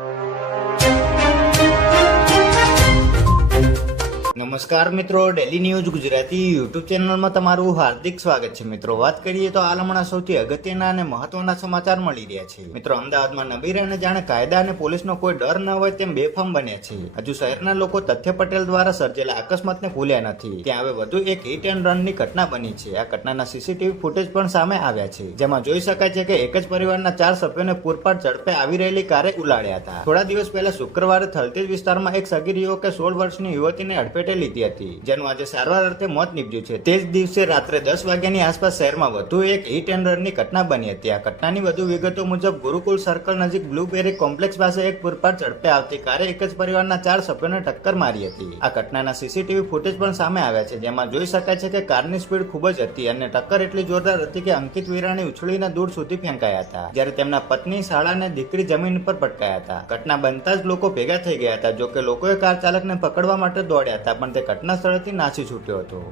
you. નમસ્કાર મિત્રો daily news Gujarati YouTube ચેનલમાં તમારું હાર્દિક સ્વાગત છે. મિત્રો, વાત કરીએ તો હાલ હમણાં સૌથી અગત્યના અને મહત્વના સમાચાર મળી રહ્યા છે. મિત્રો, અમદાવાદમાં નબીર અને જાણે કાયદા અને પોલીસનો કોઈ ડર ન હોય તેમ બેફામ બન્યા છે. હજુ શહેરના લોકો તથ્ય પટેલ દ્વારા સર્જેલા અકસ્માતને ભૂલ્યા નથી. ત્યાં હવે વધુ એક હિટ એન્ડ રનની ઘટના બની છે. આ ઘટનાના સીસીટીવી ફૂટેજ પણ સામે આવ્યા છે. જેમાં જોઈ શકાય છે કે એક જ પરિવારના ચાર સભ્યોને પૂરપાટ ઝડપે આવી રહેલી કારે ઉલાડ્યા હતા. થોડા દિવસ પહેલા શુક્રવારે થલતેજ વિસ્તારમાં એક સગીર યુવકે સોળ વર્ષની યુવતીને અડફેટે લીધી હતી, જેનું આજે સારવાર અર્થે મોત નીપજ્યું છે. તે જ દિવસે રાત્રે દસ વાગ્યાની આસપાસ શહેરમાં વધુ એક હિટ એન્ડ રનની ઘટના બની હતી. આ ઘટનાની વધુ વિગતો મુજબ, ગુરુકુલ સર્કલ નજીક બ્લુબેરી કોમ્પ્લેક્સ પાસે એક પૂરપાટ ઝડપે આવતી કારે એક જ પરિવારના ચાર સભ્યોને ટક્કર મારી હતી. આ ઘટનાના સીસીટીવી ફૂટેજ પણ સામે આવ્યા છે, જેમાં જોઈ શકાય છે કે કારની સ્પીડ ખૂબ જ હતી અને ટક્કર એટલી જોરદાર હતી કે અંકિત વીરાણી ઉછળીને દૂર સુધી ફેંકાયા હતા, જ્યારે તેમના પત્ની શાળા અને દીકરી જમીન પર પટકાયા હતા. ઘટના બનતા જ લોકો ભેગા થઈ ગયા હતા, જોકે લોકોએ કાર ચાલકને પકડવા માટે દોડ્યા હતા પણ તે ઘટના સ્થળેથી નાસી છૂટ્યો હતો.